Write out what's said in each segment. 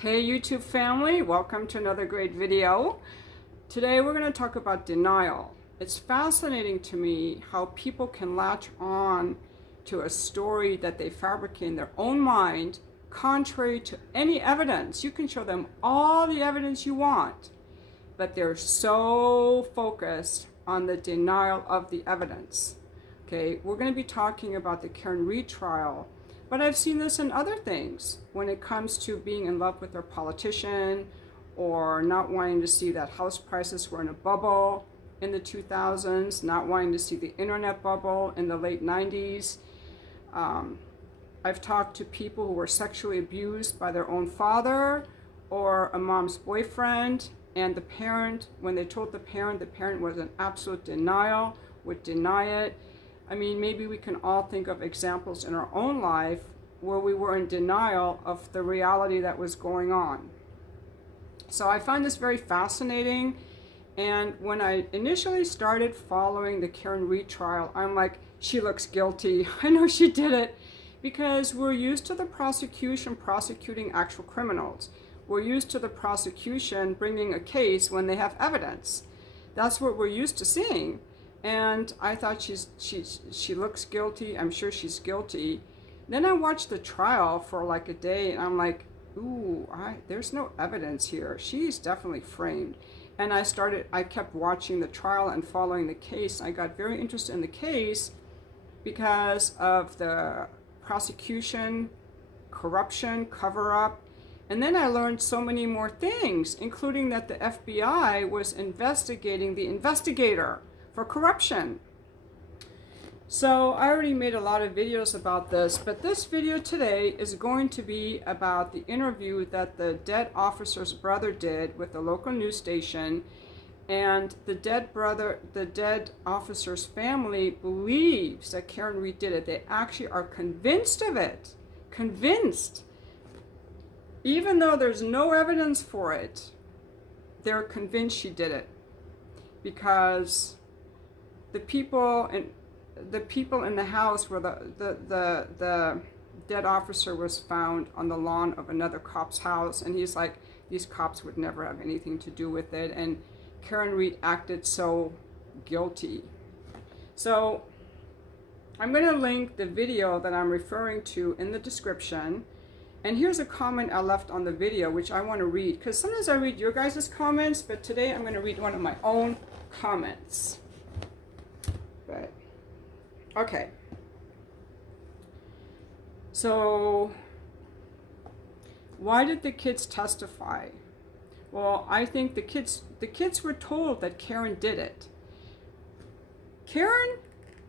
Hey YouTube family, welcome to another great video. Today we're going to talk about denial. It's fascinating to me how people can latch on to a story that they fabricate in their own mind contrary to any evidence. You can show them all the evidence you want, but they're so focused on the denial of the evidence. Okay, we're going to be talking about the Karen Read trial. But I've seen this in other things when it comes to being in love with their politician or not wanting to see that house prices were in a bubble in the 2000s, not wanting to see the internet bubble in the late 90s. I've talked to people who were sexually abused by their own father or a mom's boyfriend, and the parent, when they told the parent was in absolute denial, would deny it. I mean, maybe we can all think of examples in our own life where we were in denial of the reality that was going on. So I find this very fascinating. And when I initially started following the Karen Read trial, I'm like, she looks guilty. I know she did it. Because we're used to the prosecution prosecuting actual criminals. We're used to the prosecution bringing a case when they have evidence. That's what we're used to seeing. And I thought she looks guilty. I'm sure she's guilty. Then I watched the trial for like a day, and I'm like, ooh, there's no evidence here. She's definitely framed. And I kept watching the trial and following the case. I got very interested in the case because of the prosecution, corruption, cover-up. And then I learned so many more things, including that the FBI was investigating the investigator for corruption. So I already made a lot of videos about this, but this video today is going to be about the interview that the dead officer's brother did with the local news station. And the dead officer's family believes that Karen Read did it. They actually are convinced of it. Convinced. Even though there's no evidence for it, they're convinced she did it. Because the people in the house where the dead officer was found on the lawn of another cop's house, and he's like, these cops would never have anything to do with it, and Karen Read acted so guilty. So I'm going to link the video that I'm referring to in the description. And here's a comment I left on the video, which I want to read, because sometimes I read your guys' comments, but today I'm going to read one of my own comments. But, okay. So, why did the kids testify? Well, I think the kids were told that Karen did it. Karen,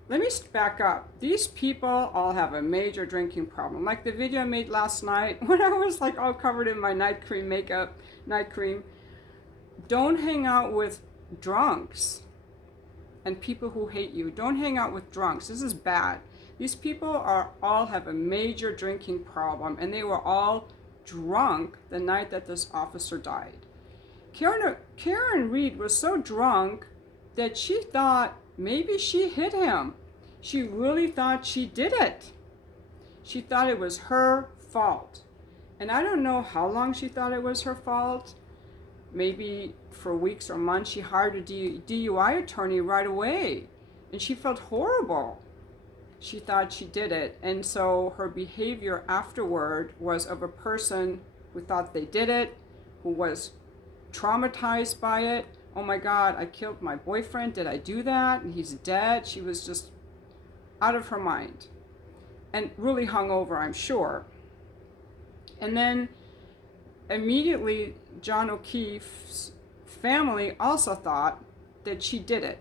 let me back up. These people all have a major drinking problem. Like the video I made last night when I was like all covered in my night cream makeup, night cream. Don't hang out with drunks and people who hate you. Don't hang out with drunks. This is bad. These people all have a major drinking problem, and they were all drunk the night that this officer died. Karen Read was so drunk that she thought maybe she hit him. She really thought she did it. She thought it was her fault. And I don't know how long she thought it was her fault. Maybe for weeks or months. She hired a DUI attorney right away. And she felt horrible. She thought she did it. And so her behavior afterward was of a person who thought they did it, who was traumatized by it. Oh my God, I killed my boyfriend. Did I do that? And he's dead. She was just out of her mind. And really hungover, I'm sure. And then immediately, John O'Keefe's family also thought that she did it.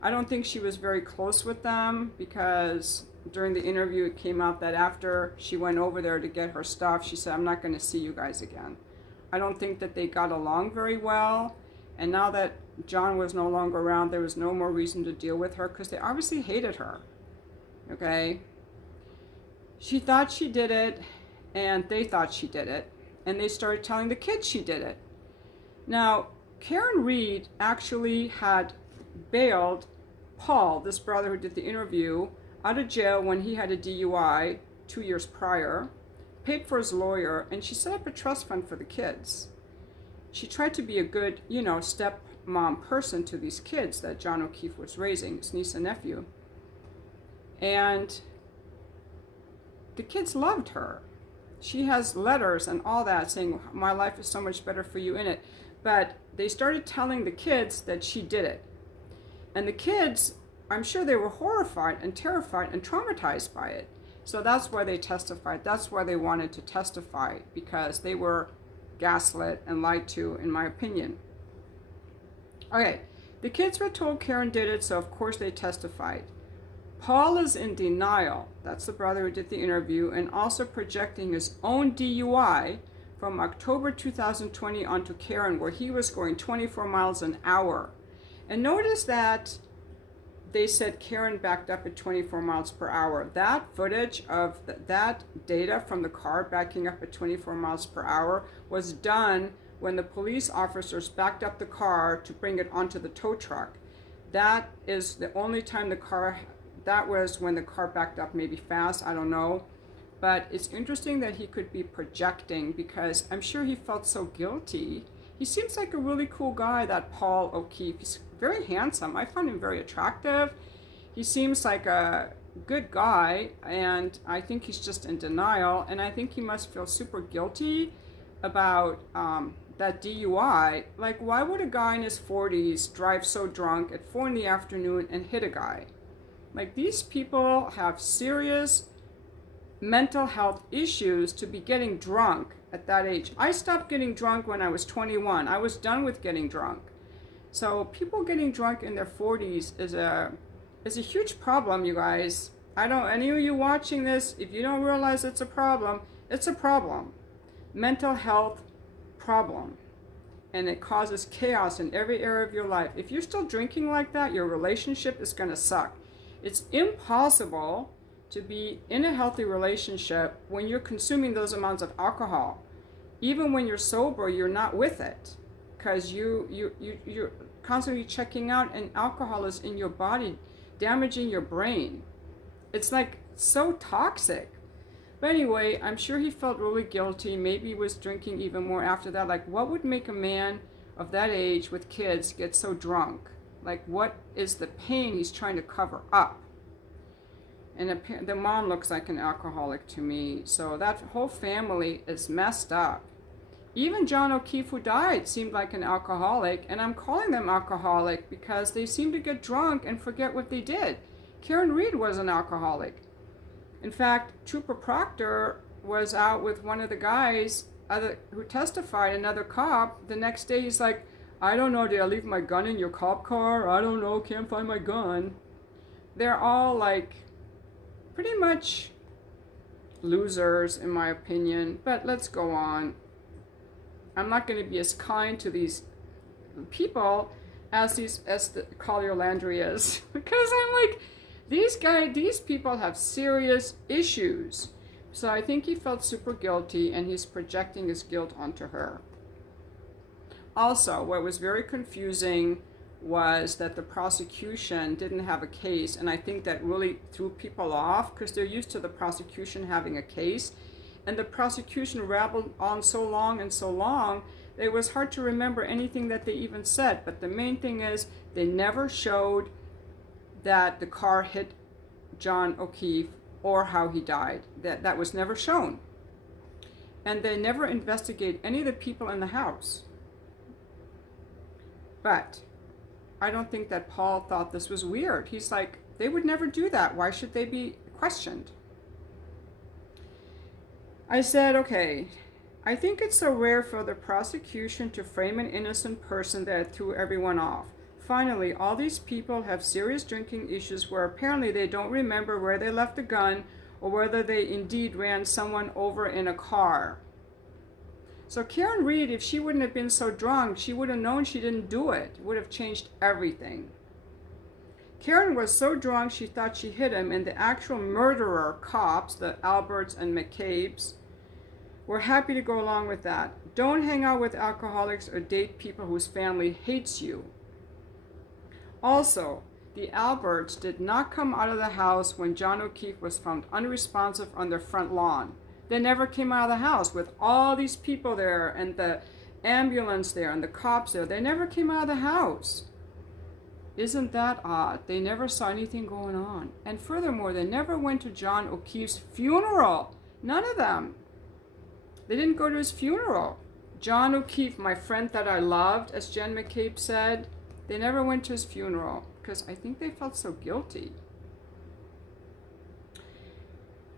I don't think she was very close with them, because during the interview it came out that after she went over there to get her stuff, she said, I'm not going to see you guys again. I don't think that they got along very well. And now that John was no longer around, there was no more reason to deal with her, because they obviously hated her. Okay? She thought she did it, and they thought she did it. And they started telling the kids she did it. Now, Karen Read actually had bailed Paul, this brother who did the interview, out of jail when he had a DUI 2 years prior. paid for his lawyer, and she set up a trust fund for the kids. She tried to be a good, stepmom person to these kids that John O'Keefe was raising, his niece and nephew. And the kids loved her. She has letters and all that saying, my life is so much better for you in it. But they started telling the kids that she did it. And the kids, I'm sure they were horrified and terrified and traumatized by it. So that's why they testified. That's why they wanted to testify, because they were gaslit and lied to, in my opinion. Okay, the kids were told Karen did it, so of course they testified. Paul is in denial, that's the brother who did the interview, and also projecting his own DUI from October 2020 onto Karen, where he was going 24 miles an hour. And notice that they said Karen backed up at 24 miles per hour. That footage of that data from the car backing up at 24 miles per hour was done when the police officers backed up the car to bring it onto the tow truck. That is the only time that was when the car backed up, maybe fast, I don't know. But it's interesting that he could be projecting, because I'm sure he felt so guilty. He seems like a really cool guy, that Paul O'Keefe. He's very handsome. I found him very attractive. He seems like a good guy, and I think he's just in denial, and I think he must feel super guilty about that DUI. Like, why would a guy in his 40s drive so drunk at 4 in the afternoon and hit a guy? Like, these people have serious mental health issues to be getting drunk at that age. I stopped getting drunk when I was 21. I was done with getting drunk. So people getting drunk in their 40s is a huge problem, you guys. Any of you watching this, if you don't realize it's a problem, it's a problem. Mental health problem. And it causes chaos in every area of your life. If you're still drinking like that, your relationship is going to suck. It's impossible to be in a healthy relationship when you're consuming those amounts of alcohol. Even when you're sober, you're not with it, because you're constantly checking out, and alcohol is in your body, damaging your brain. It's like so toxic. But anyway, I'm sure he felt really guilty. Maybe he was drinking even more after that. Like, what would make a man of that age with kids get so drunk? Like, what is the pain he's trying to cover up? And the mom looks like an alcoholic to me. So that whole family is messed up. Even John O'Keefe, who died, seemed like an alcoholic. And I'm calling them alcoholic because they seem to get drunk and forget what they did. Karen Reed was an alcoholic. In fact, Trooper Proctor was out with one of the guys who testified, another cop. The next day he's like, I don't know, did I leave my gun in your cop car? I don't know, can't find my gun. They're all like pretty much losers, in my opinion. But let's go on. I'm not going to be as kind to these people as Collier Landry is. Because I'm like, these people have serious issues. So I think he felt super guilty, and he's projecting his guilt onto her. Also, what was very confusing was that the prosecution didn't have a case, and I think that really threw people off, because they're used to the prosecution having a case, and the prosecution rabbled on so long, it was hard to remember anything that they even said. But the main thing is, they never showed that the car hit John O'Keefe or how he died. That was never shown. And they never investigate any of the people in the house. But I don't think that Paul thought this was weird. He's like, they would never do that. Why should they be questioned? I said, okay, I think it's so rare for the prosecution to frame an innocent person that it threw everyone off. Finally, all these people have serious drinking issues where apparently they don't remember where they left the gun or whether they indeed ran someone over in a car. So Karen Reed, if she wouldn't have been so drunk, she would have known she didn't do it. It would have changed everything. Karen was so drunk she thought she hit him, and the actual murderer cops, the Alberts and McCabe's, were happy to go along with that. Don't hang out with alcoholics or date people whose family hates you. Also, the Alberts did not come out of the house when John O'Keefe was found unresponsive on their front lawn. They never came out of the house with all these people there and the ambulance there and the cops there. They never came out of the house. Isn't that odd? They never saw anything going on. And furthermore, they never went to John O'Keefe's funeral. None of them. They didn't go to his funeral. John O'Keefe, my friend that I loved, as Jen McCabe said, they never went to his funeral because I think they felt so guilty.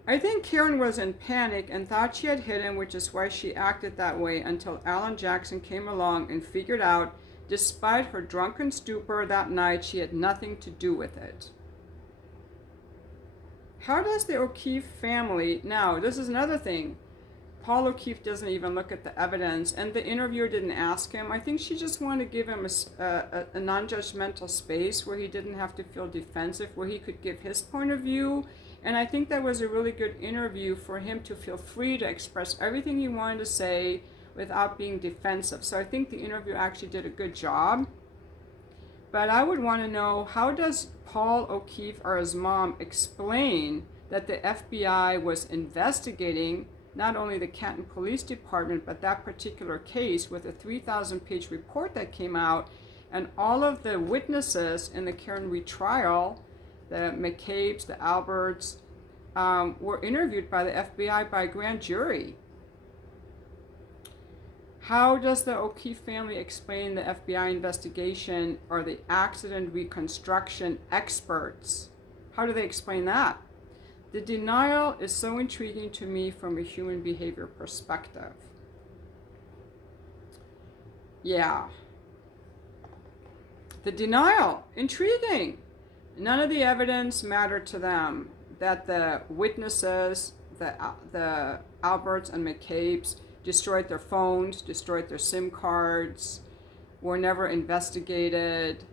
I think Karen was in panic and thought she had hit him, which is why she acted that way until Alan Jackson came along and figured out, despite her drunken stupor that night, she had nothing to do with it. How does the O'Keefe family, now this is another thing, Paul O'Keefe doesn't even look at the evidence, and the interviewer didn't ask him. I think she just wanted to give him a non-judgmental space where he didn't have to feel defensive, where he could give his point of view. And I think that was a really good interview for him to feel free to express everything he wanted to say without being defensive. So I think the interview actually did a good job. But I would want to know, how does Paul O'Keefe or his mom explain that the FBI was investigating not only the Canton Police Department, but that particular case with a 3,000-page report that came out, and all of the witnesses in the Karen retrial, the McCabes, the Alberts, were interviewed by the FBI by a grand jury. How does the O'Keefe family explain the FBI investigation or the accident reconstruction experts? How do they explain that? The denial is so intriguing to me from a human behavior perspective. Yeah. The denial, intriguing. None of the evidence mattered to them that the witnesses, the Alberts and McCabes, destroyed their phones, destroyed their SIM cards, were never investigated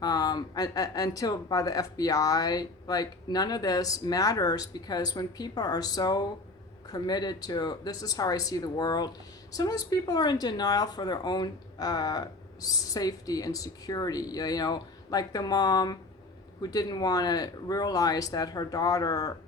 until by the FBI. Like, none of this matters, because when people are so committed to, this is how I see the world, sometimes people are in denial for their own safety and security. You know, like the mom who didn't want to realize that her daughter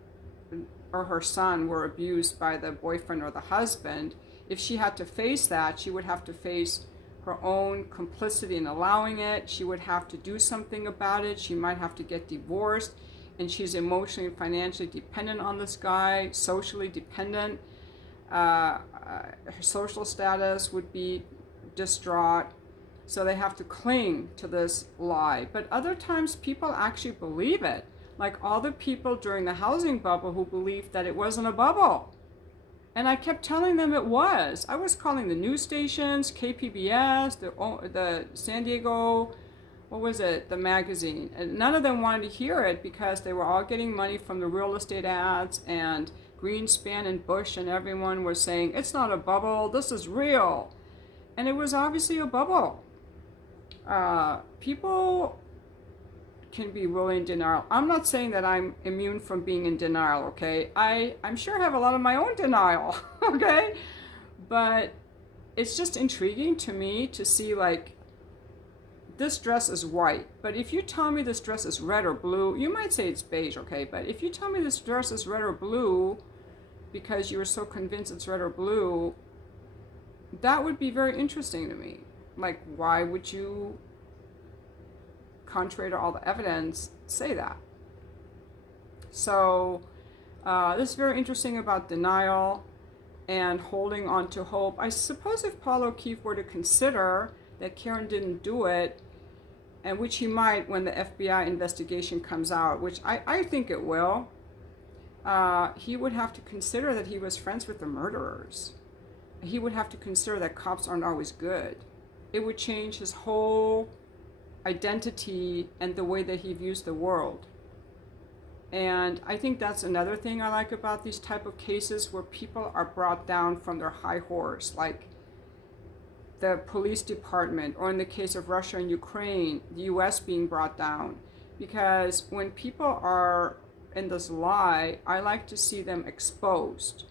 or her son were abused by the boyfriend or the husband. If she had to face that, she would have to face her own complicity in allowing it. She would have to do something about it. She might have to get divorced, and she's emotionally and financially dependent on this guy, socially dependent. Her social status would be distraught. So they have to cling to this lie. But other times people actually believe it. Like all the people during the housing bubble who believed that it wasn't a bubble. And I kept telling them it was. I was calling the news stations, KPBS, the San Diego, what was it, the magazine. And none of them wanted to hear it because they were all getting money from the real estate ads, and Greenspan and Bush and everyone was saying, it's not a bubble, this is real. And it was obviously a bubble. People can be really in denial. I'm not saying that I'm immune from being in denial, okay? I'm sure I have a lot of my own denial, okay? But it's just intriguing to me to see, like, this dress is white, but if you tell me this dress is red or blue, you might say it's beige, okay? But if you tell me this dress is red or blue because you were so convinced it's red or blue, that would be very interesting to me. Like, why would you, contrary to all the evidence, say that? So this is very interesting about denial and holding on to hope. I suppose if Paul O'Keefe were to consider that Karen didn't do it, and which he might when the FBI investigation comes out, which I think it will, he would have to consider that he was friends with the murderers. He would have to consider that cops aren't always good. It would change his whole identity and the way that he views the world. And I think that's another thing I like about these type of cases where people are brought down from their high horse, like the police department, or in the case of Russia and Ukraine, the US being brought down. Because when people are in this lie, I like to see them exposed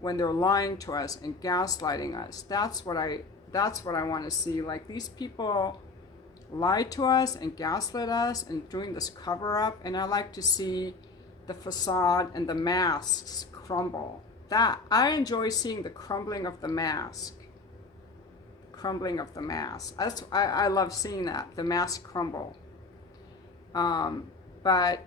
when they're lying to us and gaslighting us. That's what I want to see. Like, these people lied to us and gaslit us and doing this cover up, and I like to see the facade and the masks crumble. that I enjoy seeing the crumbling of the mask. Crumbling of the mask. I love seeing that, the mask crumble. But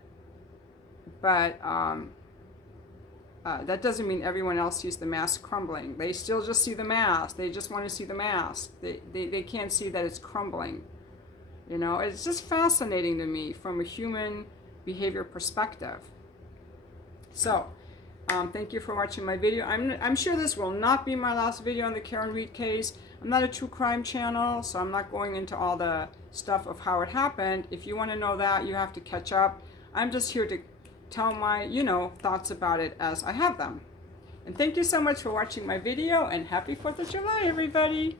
that doesn't mean everyone else sees the mask crumbling. They still just see the mask. They just want to see the mask. They can't see that it's crumbling. You know, it's just fascinating to me from a human behavior perspective. So, thank you for watching my video. I'm sure this will not be my last video on the Karen Read case. I'm not a true crime channel, so I'm not going into all the stuff of how it happened. If you want to know that, you have to catch up. I'm just here to tell my, thoughts about it as I have them. And thank you so much for watching my video, and happy 4th of July, everybody!